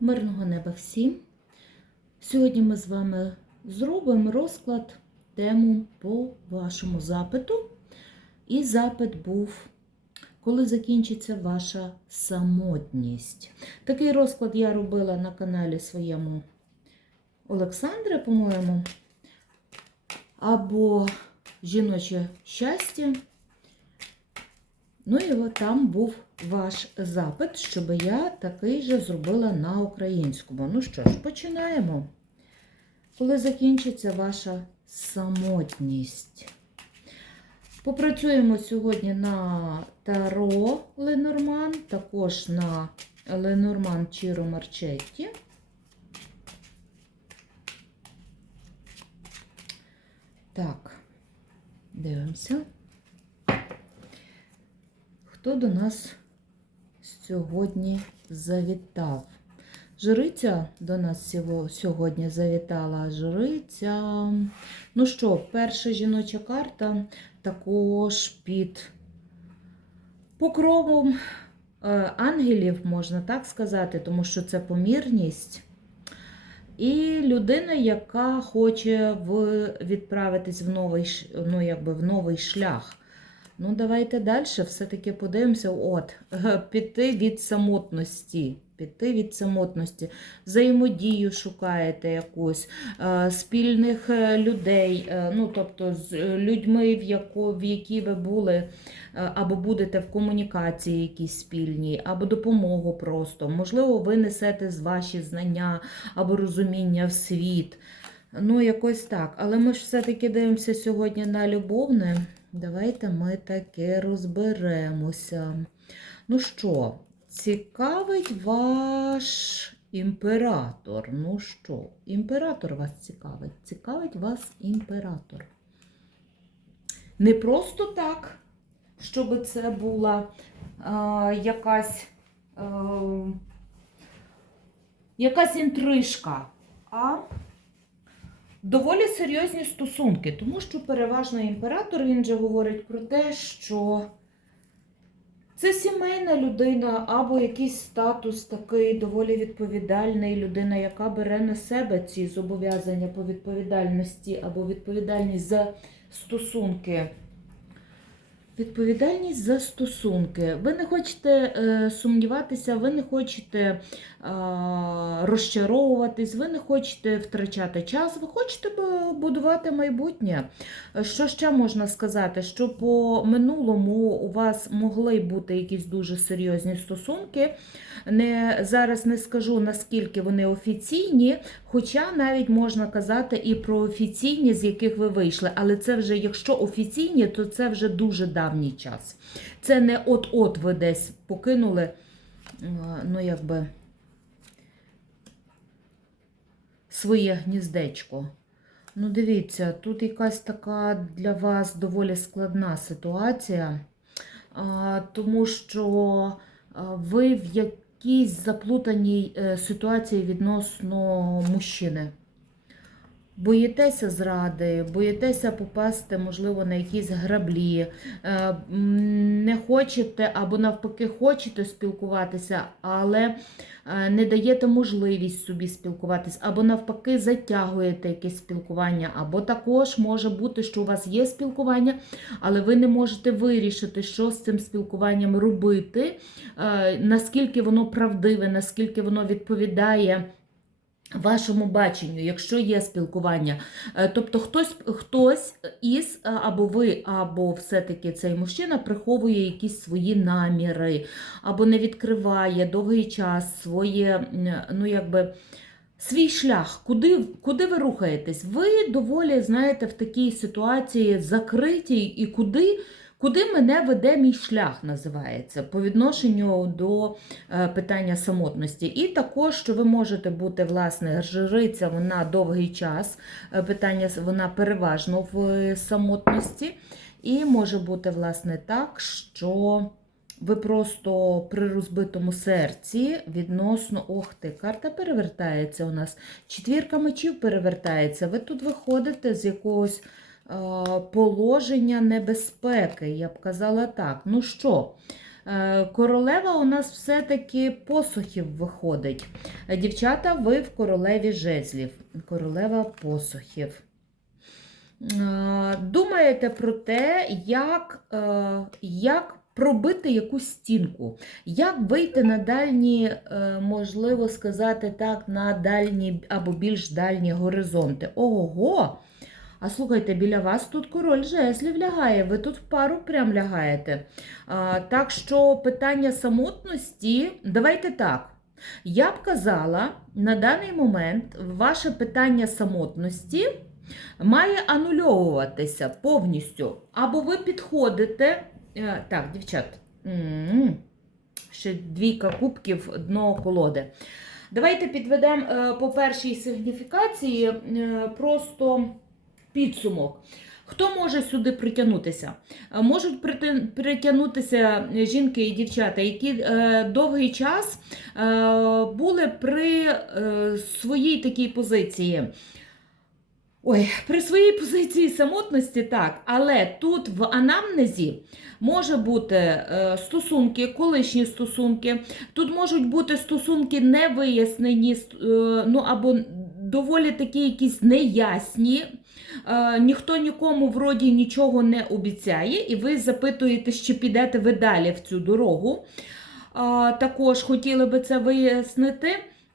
Мирного неба всім. Сьогодні ми з вами зробимо розклад тему по вашому запиту. І запит був, коли закінчиться ваша самотність. Такий розклад я робила на каналі своєму Олександра, по-моєму, або Жіноче щастя. Ну і там був ваш запит, щоб я такий же зробила на українському. Ну що ж, починаємо. Коли закінчиться ваша самотність. Попрацюємо сьогодні на Таро Ленорман, також на Ленорман Чіро Марчетті. Так, дивимося. Хто до нас сьогодні завітав? Жриця до нас сьогодні завітала. Жриця. Ну що, перша жіноча карта також під покровом ангелів, можна так сказати, тому що це помірність. І людина, яка хоче відправитись в новий, ну, якби в новий шлях. Ну, давайте далі все-таки подивимося. От, піти від самотності. Піти від самотності. Взаємодію шукаєте якусь, спільних е, людей, е, ну, тобто з людьми, в, яко, в які ви були, е, або будете в комунікації якісь спільній, або допомогу просто. Можливо, ви несете з ваші знання або розуміння в світ. Ну, якось так. Але ми ж все-таки дивимося сьогодні на любовне. Давайте ми таки розберемося. Ну що, цікавить ваш імператор. Ну що, імператор вас цікавить? Цікавить вас імператор. Не просто так, щоб це була а, якась, а, якась інтрижка, а доволі серйозні стосунки, тому що переважно імператор він же говорить про те, що це сімейна людина або якийсь статус такий доволі відповідальний, людина, яка бере на себе ці зобов'язання по відповідальності або відповідальність за стосунки. Відповідальність за стосунки. Ви не хочете е, сумніватися, ви не хочете е, розчаровуватись, ви не хочете втрачати час, ви хочете будувати майбутнє. Що ще можна сказати? Що по минулому у вас могли бути якісь дуже серйозні стосунки. Не, Зараз не скажу, наскільки вони офіційні, хоча навіть можна казати і про офіційні, з яких ви вийшли. Але це вже, якщо офіційні, то це вже дуже давній час. Це не от-от ви десь покинули, ну, якби, своє гніздечко. Ну, дивіться, тут якась така для вас доволі складна ситуація, тому що ви в якійсь заплутаній е, ситуації відносно мужчини. Боїтеся зради, боїтеся попасти, можливо, на якісь граблі, е, не хочете або навпаки хочете спілкуватися, але е, не даєте можливість собі спілкуватися, або навпаки затягуєте якесь спілкування, або також може бути, що у вас є спілкування, але ви не можете вирішити, що з цим спілкуванням робити, е, наскільки воно правдиве, наскільки воно відповідає. Вашому баченню, якщо є спілкування, тобто хтось хтось із, або ви, або все-таки цей мужчина приховує якісь свої наміри, або не відкриває довгий час своє, ну якби. Свій шлях, куди куди ви рухаєтесь? Ви доволі, знаєте, в такій ситуації закритій і куди Куди мене веде мій шлях, називається, по відношенню до е, питання самотності. І також, що ви можете бути, власне, жриця вона довгий час, е, питання вона переважно в самотності. І може бути, власне, так, що ви просто при розбитому серці відносно, ох ти, карта перевертається у нас, четвірка мечів перевертається. Ви тут виходите з якогось. Положення небезпеки, я б казала так. Ну що, Е, Королева у нас все-таки посухів виходить. Е, Дівчата, ви в королеві жезлів. Королева посухів. Е, Думаєте про те, як, е, як пробити якусь стінку, як вийти на дальні, е, можливо сказати так, на дальні або більш дальні горизонти. Ого! А слухайте, біля вас тут король жезлів лягає, ви тут в пару прям лягаєте. А, так що питання самотності, давайте так. Я б казала, на даний момент ваше питання самотності має анульовуватися повністю. Або ви підходите. е, Так, дівчат, ще двійка кубків, дно колоди. Давайте підведемо е, по першій сигніфікації е, просто підсумок. Хто може сюди притягнутися? Е, Можуть притягнутися жінки і дівчата, які е, довгий час е, були при е, своїй такій позиції. Ой, при своїй позиції самотності так, але тут в анамнезі може бути е, стосунки, колишні стосунки, тут можуть бути стосунки невияснені, е, ну або доволі такі якісь неясні. Е, ніхто нікому вроді нічого не обіцяє, і ви запитуєте, чи підете ви далі в цю дорогу. А, також хотіли би це вияснити.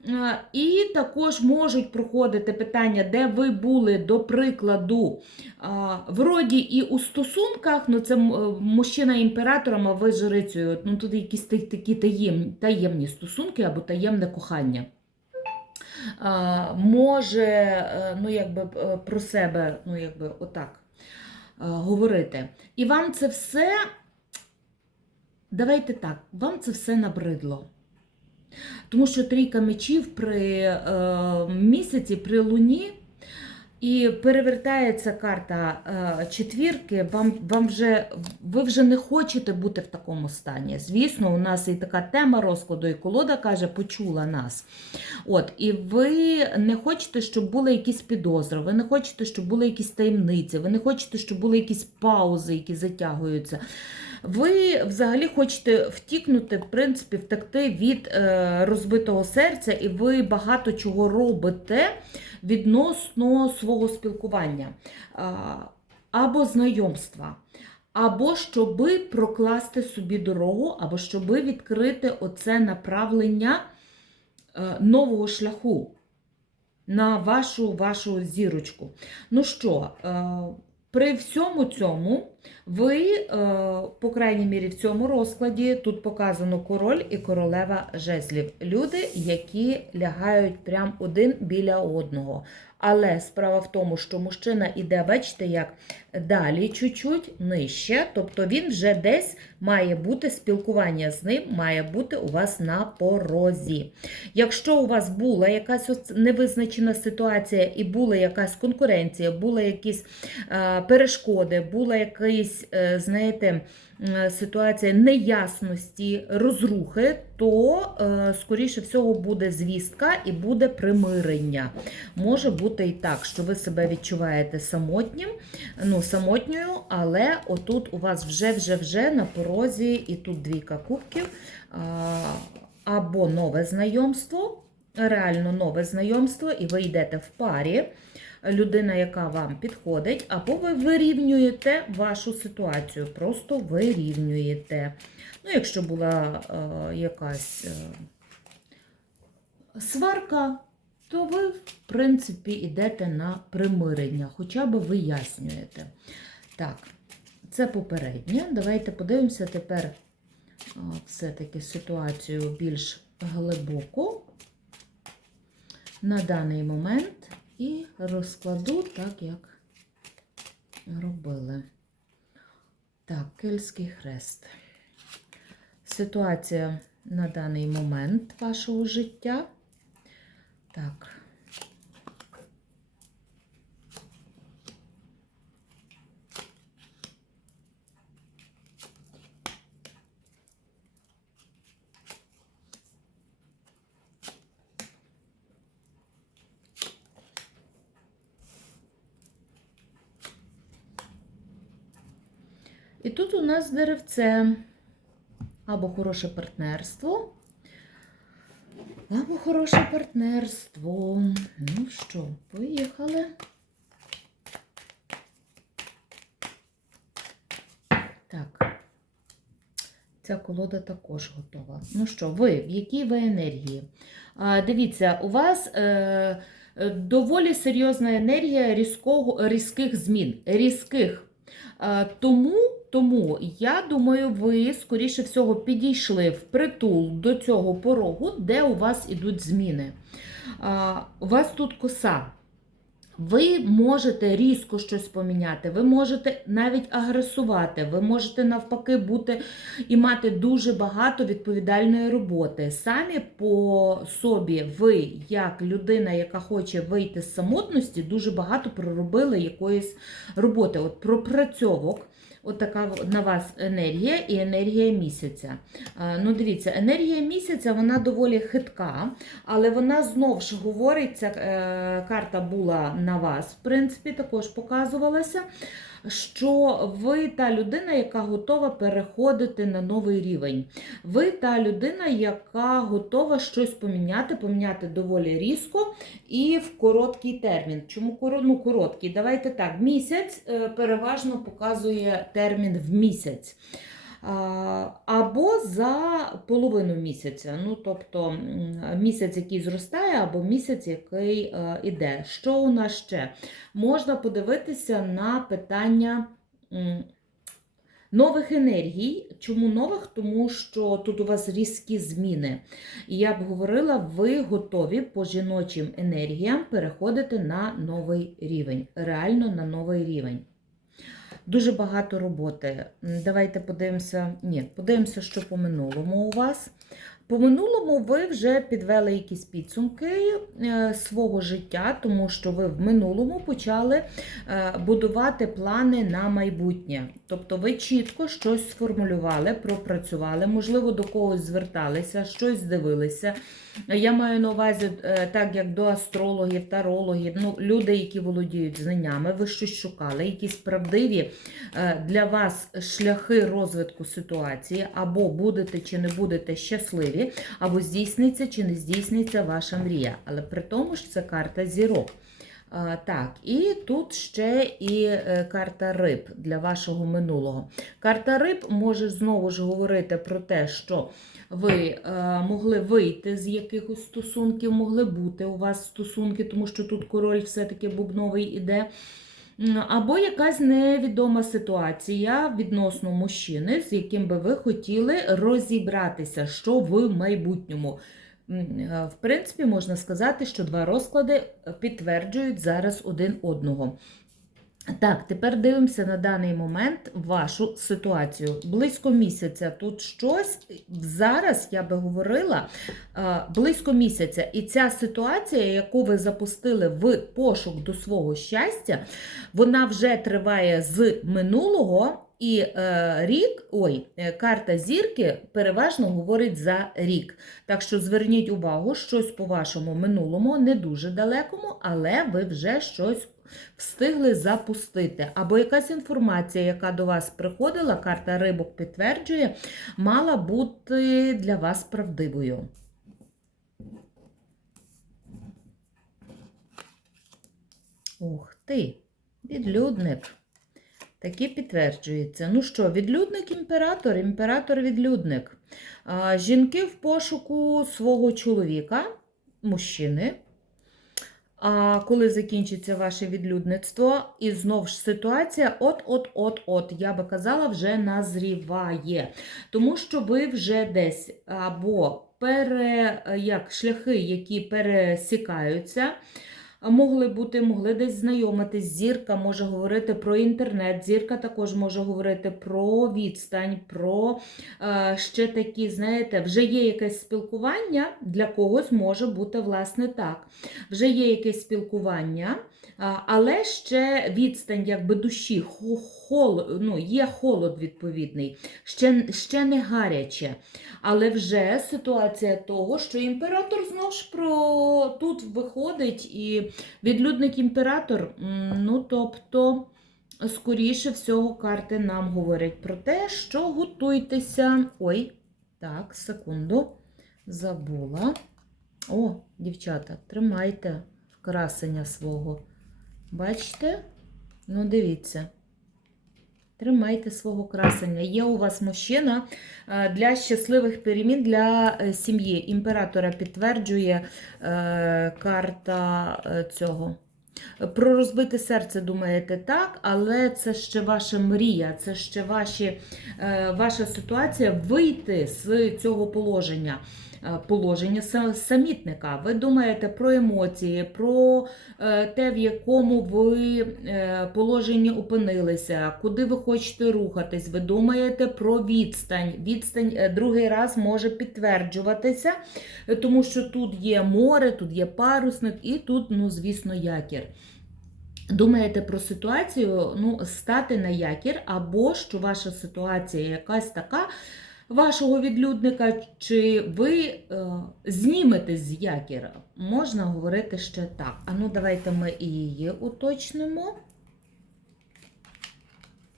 А, І також можуть проходити питання, де ви були, до прикладу, а, вроді і у стосунках, ну це е, мужчина імператором, а ви жрицею. Ну тут якісь такі таємні, таємні стосунки або таємне кохання. Може, е, ну якби е, про себе, ну якби отак е, говорити. І вам це все, давайте так, вам це все набридло. Тому що трійка мечів при місяці, при луні, і перевертається карта е, четвірки, вам, вам вже, ви вже не хочете бути в такому стані. Звісно, у нас і така тема розкладу, і колода каже, почула нас. От, І ви не хочете, щоб були якісь підозри, ви не хочете, щоб були якісь таємниці, ви не хочете, щоб були якісь паузи, які затягуються. Ви взагалі хочете втікнути, в принципі, втекти від е, розбитого серця, і ви багато чого робите відносно свого спілкування або знайомства. Або щоби прокласти собі дорогу, або щоби відкрити оце направлення е, нового шляху на вашу, вашу зірочку. Ну що, е, при всьому цьому ви, е, по крайній мірі, в цьому розкладі тут показано король і королева жезлів. Люди, які лягають прям один біля одного. Але справа в тому, що мужчина іде, бачите, як далі чуть-чуть нижче, тобто він вже десь має бути спілкування з ним, має бути у вас на порозі. Якщо у вас була якась невизначена ситуація і була якась конкуренція, були якісь е, перешкоди, була якась, е, знаєте, ситуація неясності, розрухи, то, е, скоріше всього, буде звістка і буде примирення. Може бути і так, що ви себе відчуваєте самотнім, ну, самотньою, але отут у вас вже-вже-вже на порозі, і тут двійка кубків, або нове знайомство, реально нове знайомство, і ви йдете в парі. Людина, яка вам підходить, або ви вирівнюєте вашу ситуацію, просто вирівнюєте. Ну, якщо була е, якась е, сварка, то ви, в принципі, йдете на примирення, хоча б вияснюєте. Так, це попереднє. Давайте подивимося тепер а, все-таки ситуацію більш глибоко на даний момент і розкладу так, як робили. Так, Кельський хрест. Ситуація на даний момент вашого життя. Так. Нас деревце. або хороше партнерство. Або хороше партнерство. Ну що, поїхали. Так. Ця колода також готова. Ну що, ви, в якій ви енергії? А, дивіться, у вас е, доволі серйозна енергія різкого, різких змін. Різких. Тому, тому, я думаю, ви, скоріше всього, підійшли в притул до цього порогу, де у вас ідуть зміни. А, у вас тут коса. Ви можете різко щось поміняти, ви можете навіть агресувати, ви можете навпаки бути і мати дуже багато відповідальної роботи. Самі по собі, ви, як людина, яка хоче вийти з самотності, дуже багато проробили якоїсь роботи. От пропрацьовок. От така на вас енергія і енергія місяця. Е, Ну, дивіться, енергія місяця вона доволі хитка, але вона знов ж говорить, ця е, карта була на вас, в принципі, також показувалася, що ви та людина, яка готова переходити на новий рівень. Ви та людина, яка готова щось поміняти, поміняти доволі різко і в короткий термін. Чому ну, короткий? Давайте так, місяць е, переважно показує термін в місяць. Або за половину місяця, ну тобто місяць, який зростає, або місяць, який е, іде. Що у нас ще? Можна подивитися на питання нових енергій. Чому нових? Тому що тут у вас різкі зміни. І я б говорила, ви готові по жіночим енергіям переходити на новий рівень, реально на новий рівень. Дуже багато роботи. Давайте подивимося. Ні, подивимося, що по минулому у вас. По минулому ви вже підвели якісь підсумки е, свого життя, тому що ви в минулому почали е, будувати плани на майбутнє. Тобто ви чітко щось сформулювали, пропрацювали, можливо, до когось зверталися, щось дивилися. Я маю на увазі, е, так як до астрологів, тарологів, ну, люди, які володіють знаннями, ви щось шукали, якісь правдиві е, для вас шляхи розвитку ситуації, або будете чи не будете щасливі, або здійсниться чи не здійсниться ваша мрія. Але при тому ж це карта зірок. Так, і тут ще і е, карта риб для вашого минулого. Карта риб може знову ж говорити про те, що ви е, могли вийти з якихось стосунків, могли бути у вас стосунки, тому що тут король все-таки бубновий іде. Або якась невідома ситуація відносно мужчини, з яким би ви хотіли розібратися, що в майбутньому. Е, В принципі, можна сказати, що два розклади підтверджують зараз один одного. Так, тепер дивимося на даний момент вашу ситуацію. Близько місяця тут щось. Зараз я би говорила е, близько місяця. І ця ситуація, яку ви запустили в пошук до свого щастя, вона вже триває з минулого. І е, рік, ой, е, карта зірки переважно говорить за рік. Так що зверніть увагу, щось по вашому минулому не дуже далекому, але ви вже щось встигли запустити. Або якась інформація, яка до вас приходила, карта рибок підтверджує, мала бути для вас правдивою. Ух ти, відлюдник. Такі підтверджується. Ну що, відлюдник імператор, імператор-відлюдник. Жінки в пошуку свого чоловіка, мужчини. А коли закінчиться ваше відлюдництво, і знов ж ситуація от-от-от-от, я би казала, вже назріває. Тому що ви вже десь або пере, як шляхи, які пересікаються, Могли бути, могли десь знайомитись. Зірка може говорити про інтернет, зірка також може говорити про відстань, про е, ще такі, знаєте, вже є якесь спілкування, для когось може бути, власне, так. Вже є якесь спілкування, але ще відстань якби душі, хо- хол, ну, є холод відповідний, ще, ще не гаряче. Але вже ситуація того, що імператор знову ж про тут виходить і відлюдник імператор, ну тобто, скоріше всього, карти нам говорять про те, що готуйтеся. Ой, Так, секунду. Забула. О, дівчата, тримайте красення свого. Бачите? Ну, дивіться. Тримайте свого красення. Є у вас мужчина е, для щасливих перемін для е, сім'ї. Імператора підтверджує е, карта цього. Про розбите серце думаєте так, але це ще ваша мрія, це ще ваші, ваша ситуація вийти з цього положення. Е, Положення самітника. Ви думаєте про емоції, про е, те, в якому ви е, положенні опинилися, куди ви хочете рухатись. Ви думаєте про відстань. Відстань другий раз може підтверджуватися, тому що тут є море, тут є парусник і тут, ну, звісно, якір. Думаєте про ситуацію, ну, стати на якір, або що ваша ситуація якась така вашого відлюдника, чи ви е, зніметесь з якіра? Можна говорити ще так. А ну, давайте ми і її уточнимо.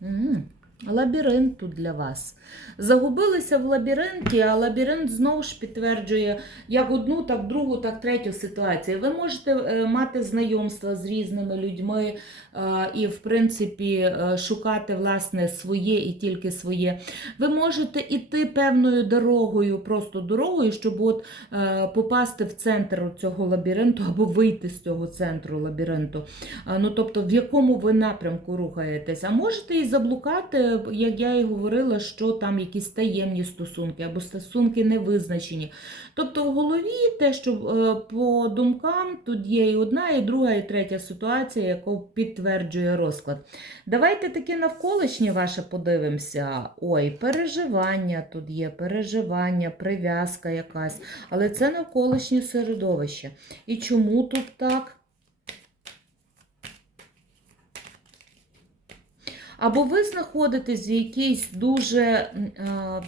М, Лабіринт тут для вас. Загубилися в лабіринті, а лабіринт знову ж підтверджує як одну, так другу, так третю ситуацію. Ви можете е, мати знайомства з різними людьми е, і, в принципі, е, шукати власне своє і тільки своє. Ви можете іти певною дорогою, просто дорогою, щоб от, попасти в центр цього лабіринту або вийти з цього центру лабіринту. Ну, тобто, в якому ви напрямку рухаєтесь. А можете і заблукати, як я і говорила, що там якісь таємні стосунки або стосунки невизначені. Тобто в голові те, що е, по думкам тут є і одна, і друга, і третя ситуація, яку підтверджує розклад. Давайте таке навколишнє ваше подивимося. Ой, переживання тут є, переживання, прив'язка якась. Але це навколишнє середовище. І чому тут так? Або ви знаходитесь в якійсь дуже, е,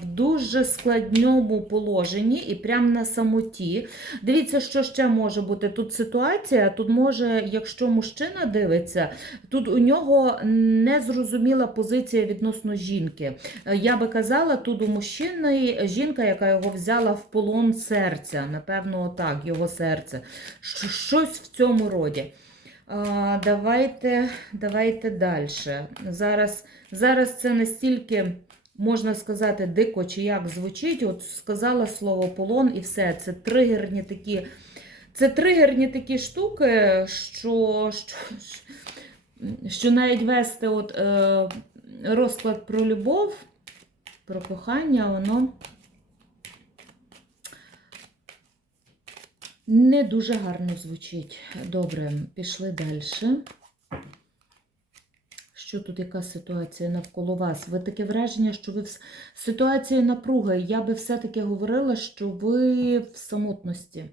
в дуже складному положенні і прямо на самоті. Дивіться, що ще може бути. Тут ситуація, тут може, якщо мужчина дивиться, тут у нього незрозуміла позиція відносно жінки. Е, Я би казала, тут у мужчини жінка, яка його взяла в полон серця, напевно, так, його серце. Щось в цьому роді. Давайте, давайте далі. Зараз, зараз це настільки, можна сказати, дико чи як звучить. От сказала слово полон і все. Це тригерні такі, це тригерні такі штуки, що, що, що навіть вести от, е, розклад про любов, про кохання, воно. Не дуже гарно звучить. Добре, пішли далі. Що тут, яка ситуація навколо вас? Ви таке враження, що ви в ситуації напруги. Я би все-таки говорила, що ви в самотності.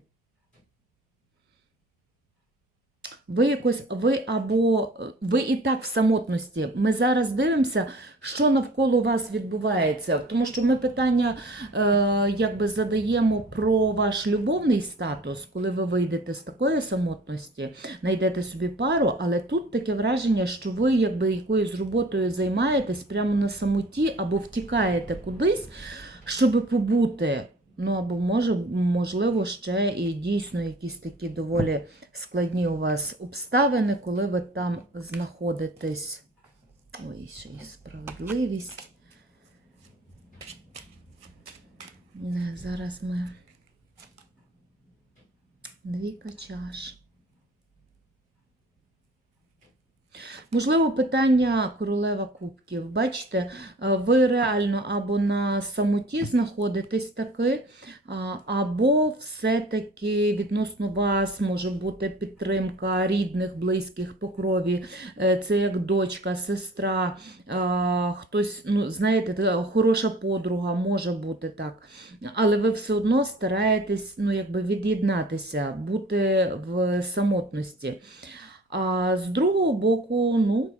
Ви якось, ви або ви і так в самотності. Ми зараз дивимося, що навколо вас відбувається. Тому що ми питання е, якби задаємо про ваш любовний статус, коли ви вийдете з такої самотності, знайдете собі пару, але тут таке враження, що ви якби якоюсь роботою займаєтесь прямо на самоті або втікаєте кудись, щоб побути. Ну, або може, можливо, ще і дійсно якісь такі доволі складні у вас обставини, коли ви там знаходитесь. Ой, ще й справедливість. Не, зараз ми. Двійка чаш. Можливо, питання королева кубків. Бачите, е, ви реально або на самоті знаходитесь таки, або все-таки відносно вас може бути підтримка рідних, близьких по крові. Е, Це як дочка, сестра, хтось, ну, знаєте, хороша подруга може бути так. Але ви все одно стараєтесь ну, якби від'єднатися, бути в самотності. А з другого боку, ну,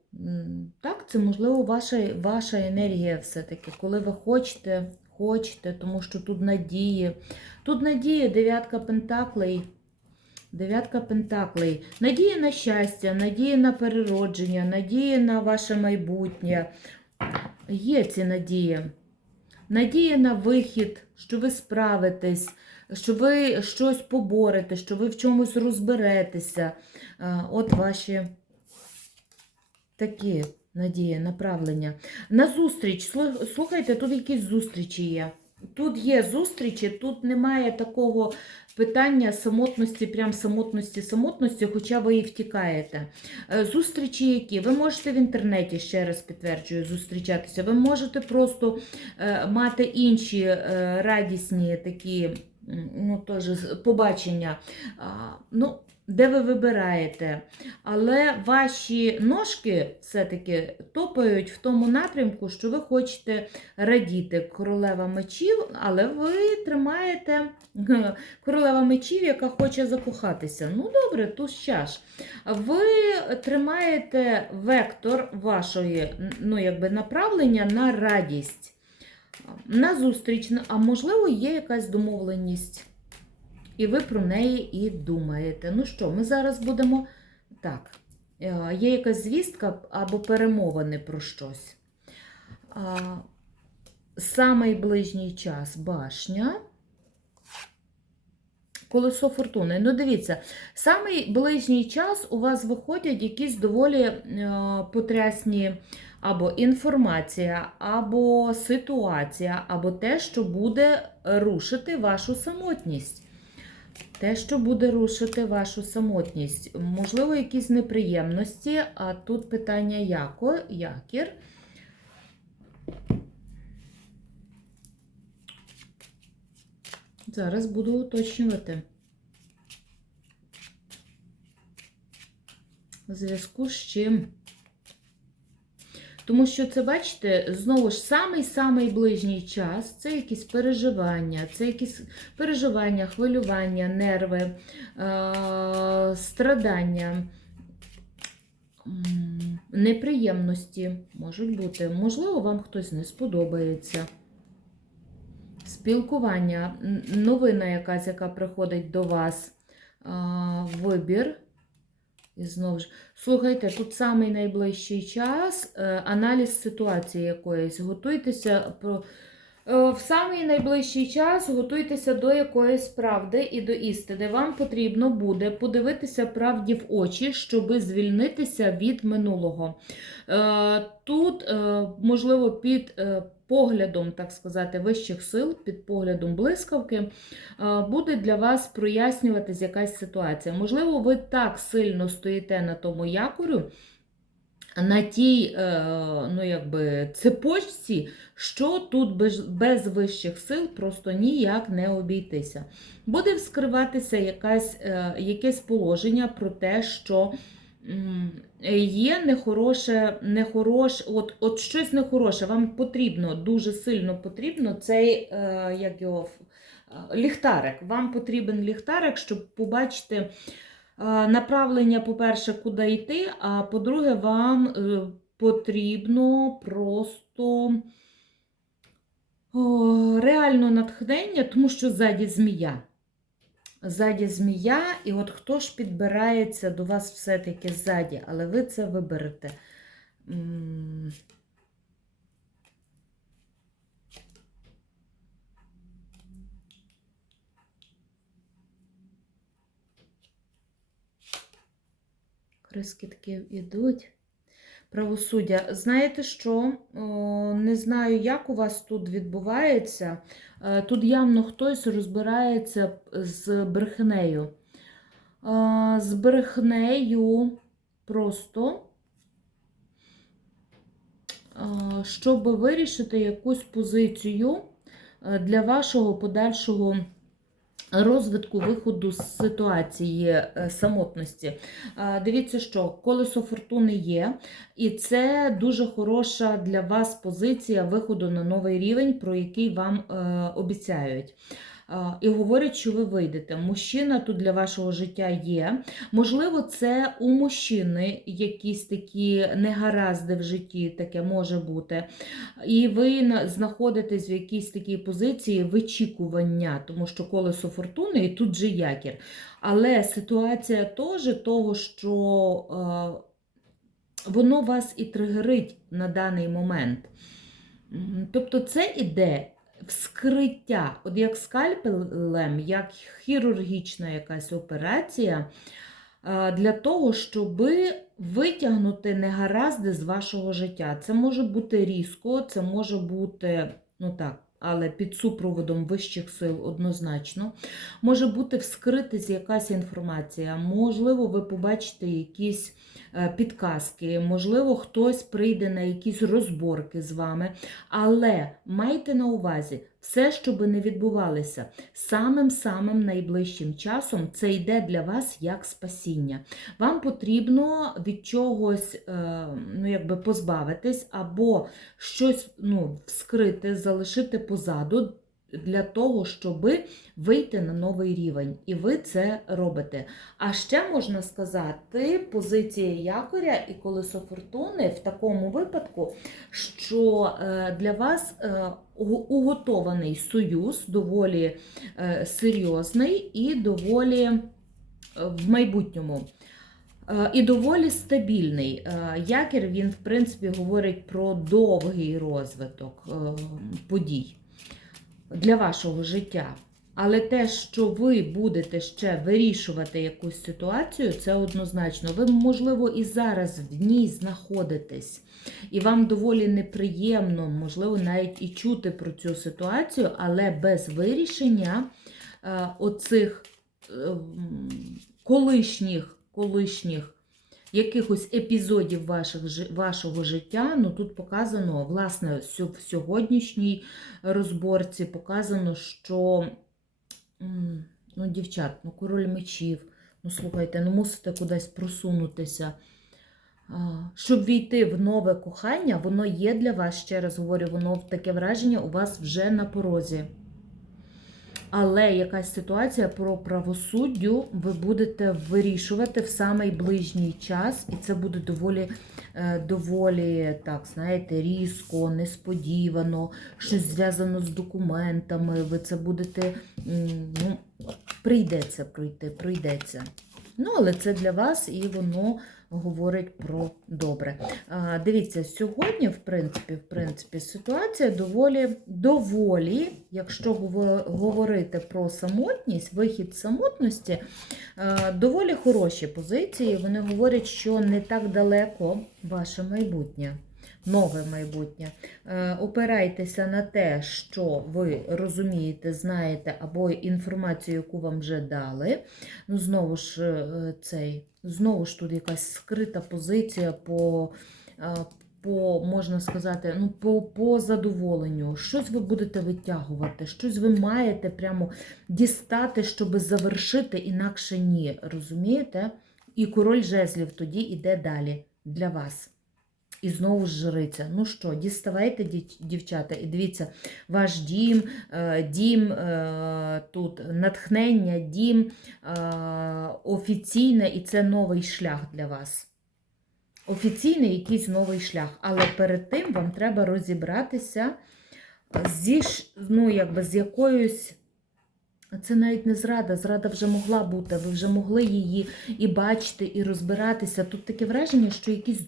так, це можливо ваша, ваша енергія все-таки, коли ви хочете, хочете, тому що тут надії. Тут надія, дев'ятка пентаклей. Дев'ятка пентаклей. Надія на щастя, надія на переродження, надія на ваше майбутнє. Є ці надії. Надія на вихід, що ви справитесь, що ви щось поборете, що ви в чомусь розберетеся. Е, От ваші такі надії, направлення. На зустріч, слухайте, тут якісь зустрічі є. Тут є зустрічі, тут немає такого питання самотності, прям самотності, самотності, хоча ви і втікаєте. Е, Зустрічі які? Ви можете в інтернеті, ще раз підтверджую, зустрічатися. Ви можете просто е, мати інші е, радісні такі ну, теж, побачення. Ну, де ви вибираєте. Але ваші ножки все-таки топають в тому напрямку, що ви хочете радіти королева мечів, але ви тримаєте королева мечів, яка хоче закохатися. Ну, добре, то що ж. Ви тримаєте вектор вашої ну, якби, направлення на радість, на зустріч, а можливо, є якась домовленість. І ви про неї і думаєте. Ну що, ми зараз будемо. Так, е, є якась звістка або перемовини про щось. Самий ближній час башня. Колесо фортуни. Ну, дивіться, самий ближній час у вас виходять якісь доволі е, потрясні або інформація, або ситуація, або те, що буде рушити вашу самотність. Те, що буде рушити вашу самотність. Можливо, якісь неприємності, а тут питання яко, якір. Зараз буду уточнювати. В зв'язку з чим? Тому що це, бачите, знову ж самий-самий ближній час це якісь переживання, це якісь переживання, хвилювання, нерви, е- страдання, неприємності можуть бути. Можливо, вам хтось не сподобається. Спілкування, новина якась, яка приходить до вас, а, вибір. Знову ж, слухайте, тут самий найближчий час, е, аналіз ситуації якоїсь. Готуйтеся про. е, В самий найближчий час готуйтеся до якоїсь правди і до істини. Вам потрібно буде подивитися правді в очі, щоб звільнитися від минулого. Е, Тут, можливо, під поглядом, так сказати, вищих сил, під поглядом блискавки, е, буде для вас прояснюватись якась ситуація. Можливо, ви так сильно стоїте на тому якорю, на тій е, ну, якби, цепочці, що тут без, без вищих сил просто ніяк не обійтися. Буде вскриватися якась, е, якесь положення про те, що є нехороше, нехороше, от, от щось нехороше, вам потрібно, дуже сильно потрібно цей е, як його, е, ліхтарик. Вам потрібен ліхтарик, щоб побачити е, направлення, по-перше, куди йти, а по-друге, вам е, потрібно просто о, реально натхнення, тому що ззаді змія. Ззаді змія, і от хто ж підбирається до вас все-таки ззаді, але ви це виберете. Крискітків ідуть. Правосуддя. Знаєте що? Не знаю, як у вас тут відбувається. Е, Тут явно хтось розбирається з брехнею. Е, З брехнею просто, е, щоб вирішити якусь позицію для вашого подальшого розвитку виходу з ситуації е, самотності. Дивіться, що колесо фортуни є, і це дуже хороша для вас позиція виходу на новий рівень, про який вам е, обіцяють. І говорять, що ви вийдете. Мужчина тут для вашого життя є. Можливо, це у мужчини якісь такі негаразди в житті, таке може бути. І ви знаходитесь в якійсь такій позиції вичікування, тому що колесо фортуни і тут же якір. Але ситуація теж того, що воно вас і тригерить на даний момент. Тобто це іде вскриття, от як скальпелем, як хірургічна якась операція, е, для того, щоб витягнути негаразди з вашого життя. Це може бути різко, це може бути, ну так, але під супроводом вищих сил однозначно. Може бути вскритись якась інформація, можливо, ви побачите якісь е, підказки, можливо, хтось прийде на якісь розборки з вами. Але майте на увазі, все, що би не відбувалося, самим-самим найближчим часом це йде для вас як спасіння. Вам потрібно від чогось е, ну, якби позбавитись, або щось ну, вскрити, залишити позаду. Для того, щоб вийти на новий рівень, і ви це робите. А ще можна сказати, позиція якоря і колесо фортуни в такому випадку, що е, для вас е, уготований союз, доволі е, серйозний і доволі е, в майбутньому. Е, І доволі стабільний. Якір він, в принципі, говорить про довгий розвиток подій для вашого життя. Але те, що ви будете ще вирішувати якусь ситуацію, це однозначно. Ви, можливо, і зараз в ній знаходитесь, і вам доволі неприємно, можливо, навіть і чути про цю ситуацію, але без вирішення е, оцих е, колишніх, колишніх якихось епізодів ваших, вашого життя, ну тут показано, власне, в сьогоднішній розборці показано, що ну, дівчат, ну король мечів, ну слухайте, ну мусите кудись просунутися. Щоб війти в нове кохання, воно є для вас, ще раз говорю, воно таке враження у вас вже на порозі. Але якась ситуація про правосуддю ви будете вирішувати в самий ближній час, і це буде доволі, е, доволі так, знаєте, різко, несподівано, щось зв'язано з документами. Ви це будете, ну, прийдеться пройти, прийдеться. Ну, але це для вас і воно говорить про добре. А, Дивіться, сьогодні, в принципі, в принципі, ситуація доволі, доволі, якщо говорити про самотність, вихід самотності, доволі хороші позиції. Вони говорять, що не так далеко ваше майбутнє. Нове майбутнє. Е, Опирайтеся на те, що ви розумієте, знаєте, або інформацію, яку вам вже дали. Ну, знову ж, е, цей, знову ж тут якась скрита позиція по, е, по можна сказати, ну, по, по задоволенню. Щось ви будете витягувати, щось ви маєте прямо дістати, щоб завершити, інакше ні. Розумієте? І король жезлів тоді йде далі для вас. І знову ж жриця. Ну що, діставайте, дівчата, і дивіться, ваш дім, е, дім е, тут натхнення, дім е, офіційне, і це новий шлях для вас. Офіційний якийсь новий шлях. Але перед тим вам треба розібратися зі, ну, якби, з якоюсь. Це навіть не зрада, зрада вже могла бути, ви вже могли її і бачити, і розбиратися. Тут таке враження, що якісь,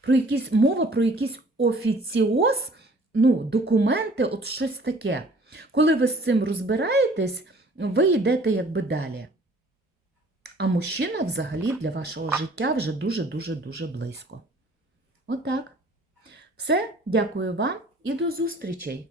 про якісь мова про якийсь офіціоз, ну, документи, от щось таке. Коли ви з цим розбираєтесь, ви йдете якби далі. А мужчина взагалі для вашого життя вже дуже-дуже-дуже близько. Отак. Все, дякую вам і до зустрічей!